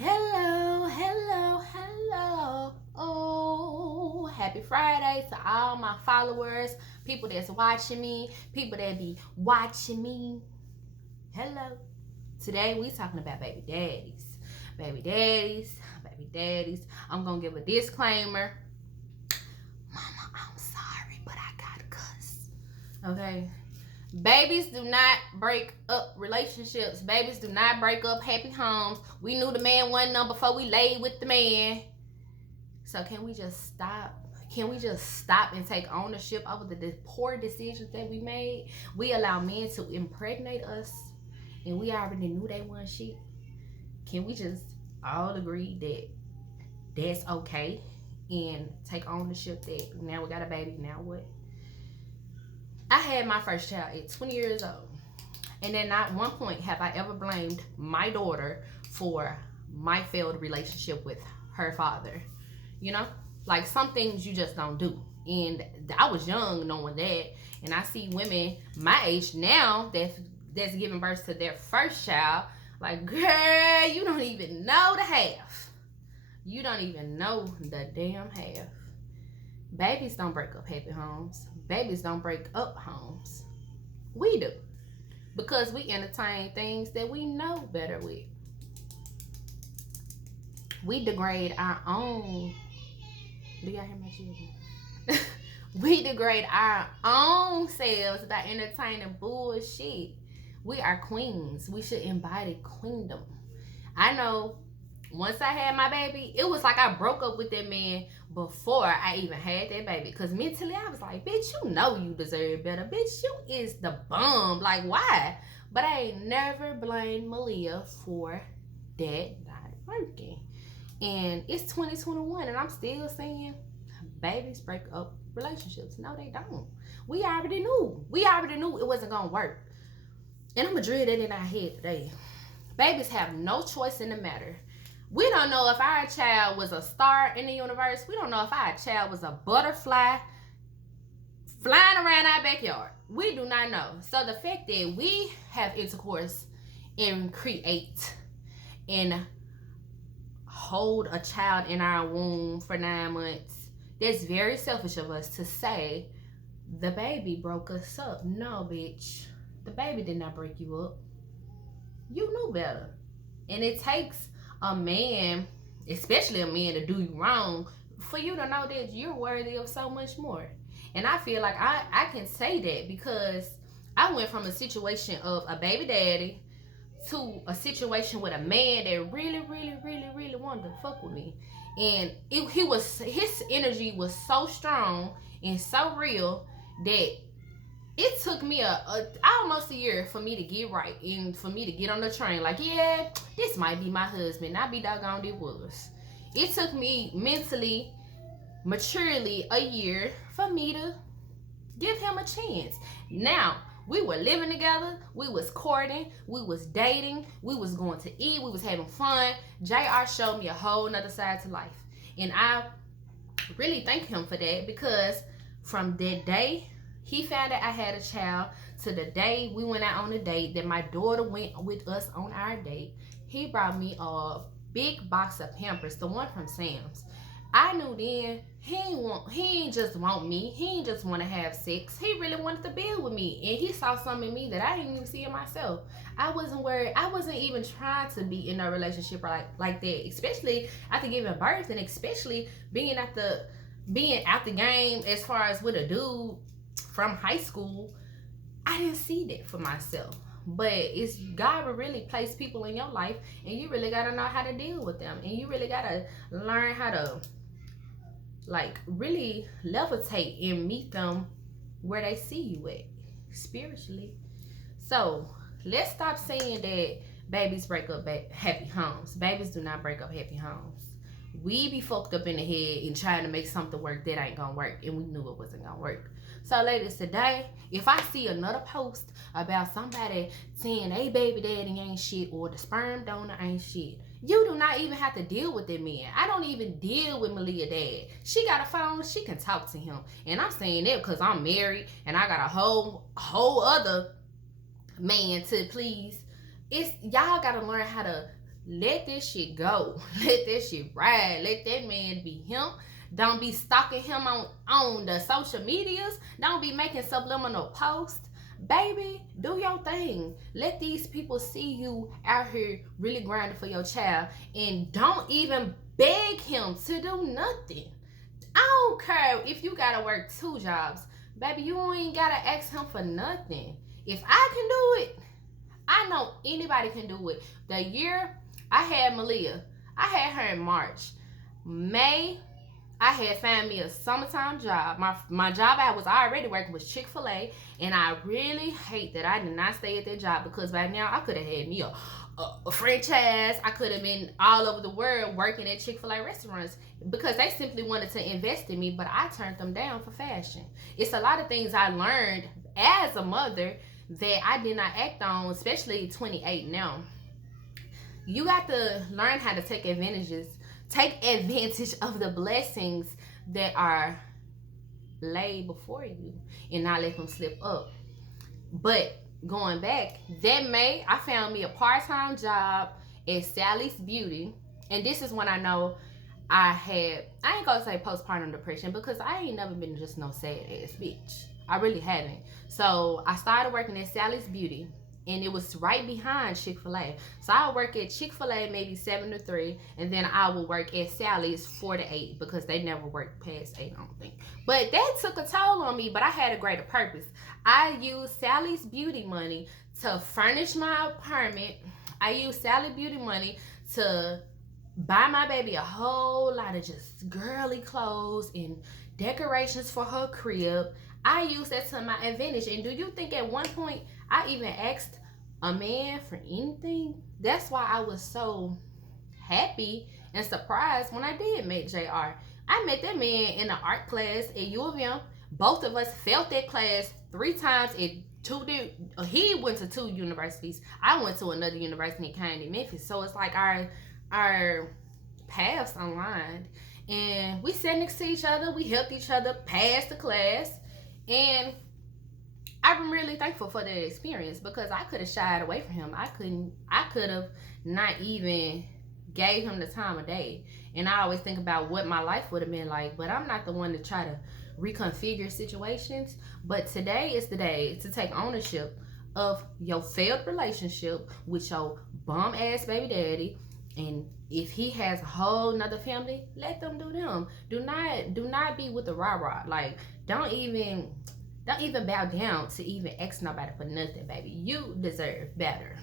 Hello, hello, hello. Oh, happy Friday to all my followers, people that's watching me, people that be watching me. Hello. Today we talking about baby daddies. Baby daddies, baby daddies. I'm gonna give a disclaimer. Mama, I'm sorry, but I got cuss. Okay. Babies do not break up relationships. Babies do not break up happy homes. We knew the man wasn't number before we laid with the man. So can we just stop? Can we just stop and take ownership over the poor decisions that we made? We allow men to impregnate us, and we already knew they weren't shit. Can we just all agree that that's okay and take ownership that now we got a baby? Now what? I had my first child at 20 years old. And then not one point have I ever blamed my daughter for my failed relationship with her father. You know? Like some things you just don't do. And I was young knowing that. And I see women my age now that's giving birth to their first child. Like, girl, you don't even know the half. You don't even know the damn half. Babies don't break up happy homes. Babies don't break up homes. We do. Because we entertain things that we know better with. We degrade our own. Do y'all hear my children? We degrade our own selves by entertaining bullshit. We are queens. We should embody queendom. I know once I had my baby, it was like I broke up with that man before I even had that baby. Because mentally, I was like, bitch, you know you deserve better. Bitch, you is the bum. Like, why? But I ain't never blamed Malia for that not working. And it's 2021, and I'm still saying babies break up relationships. No, they don't. We already knew. We already knew it wasn't going to work. And I'm going to drill that in our head today. Babies have no choice in the matter. We don't know if our child was a star in the universe. We don't know if our child was a butterfly flying around our backyard. We do not know. So the fact that we have intercourse and create and hold a child in our womb for 9 months, that's very selfish of us to say the baby broke us up. No, bitch. The baby did not break you up. You knew better. And it takes a man, especially a man, to do you wrong for you to know that you're worthy of so much more. And I feel like I can say that because I went from a situation of a baby daddy to a situation with a man that really, really, really, really wanted to fuck with me. And his energy was so strong and so real that it took me almost a year for me to get right and for me to get on the train. Like, yeah, this might be my husband. I be doggone it was. It took me mentally, maturely a year for me to give him a chance. Now, we were living together, we was courting, we was dating, we was going to eat, we was having fun. JR showed me a whole nother side to life. And I really thank him for that because from that day he found out I had a child to the day we went out on a date that my daughter went with us on our date, he brought me a big box of Pampers, the one from Sam's. I knew then he ain't just want me. He ain't just want to have sex. He really wanted to build with me. And he saw something in me that I didn't even see in myself. I wasn't worried. I wasn't even trying to be in a relationship like that. Especially after giving birth and especially being out the game as far as with a dude from high school. I didn't see that for myself. But it's God will really place people in your life and you really gotta know how to deal with them. And you really gotta learn how to like really levitate and meet them where they see you at spiritually. So let's stop saying that babies break up happy homes. Babies do not break up happy homes. We be fucked up in the head and trying to make something work that ain't gonna work, and we knew it wasn't gonna work. So ladies, today, if I see another post about somebody saying, hey, baby daddy ain't shit, or the sperm donor ain't shit, you do not even have to deal with that man. I don't even deal with Malia dad. She got a phone, she can talk to him. And I'm saying that because I'm married and I got a whole other man to please. It's y'all gotta learn how to let this shit go. Let that shit ride. Let that man be him. Don't be stalking him on the social medias. Don't be making subliminal posts. Baby, do your thing. Let these people see you out here really grinding for your child. And don't even beg him to do nothing. I don't care if you gotta work 2 jobs. Baby, you ain't gotta ask him for nothing. If I can do it, I know anybody can do it. The year I had Malia, I had her in March. May, I had found me a summertime job. My job I was already working was Chick-fil-A, and I really hate that I did not stay at that job, because by now I could have had me a franchise. I could have been all over the world working at Chick-fil-A restaurants, because they simply wanted to invest in me, but I turned them down for fashion. It's a lot of things I learned as a mother that I did not act on, especially 28 now. You got to learn how to take advantage of the blessings that are laid before you and not let them slip up. But going back, that May, I found me a part-time job at Sally's Beauty. And this is when I know I ain't gonna say postpartum depression, because I ain't never been just no sad ass bitch. I really haven't. So I started working at Sally's Beauty, and it was right behind Chick-fil-A. So I would work at Chick-fil-A maybe 7 to 3, and then I would work at Sally's 4 to 8, because they never worked past 8, I don't think. But that took a toll on me, but I had a greater purpose. I used Sally's Beauty money to furnish my apartment. I used Sally Beauty money to buy my baby a whole lot of just girly clothes and decorations for her crib. I used that to my advantage. And do you think at one point I even asked a man for anything? That's why I was so happy and surprised when I did meet JR. I met that man in an art class at U of M. Both of us failed that class 3 times at he went to 2 universities. I went to another university in County, Memphis. So it's like our paths aligned, and we sat next to each other. We helped each other pass the class, and I'm really thankful for that experience, because I could have shied away from him. I could have not even gave him the time of day. And I always think about what my life would have been like, but I'm not the one to try to reconfigure situations. But today is the day to take ownership of your failed relationship with your bum ass baby daddy. And if he has a whole nother family, let them do them. Do not be with the rah-rah. Like, don't even bow down to even ask nobody for nothing, baby. You deserve better.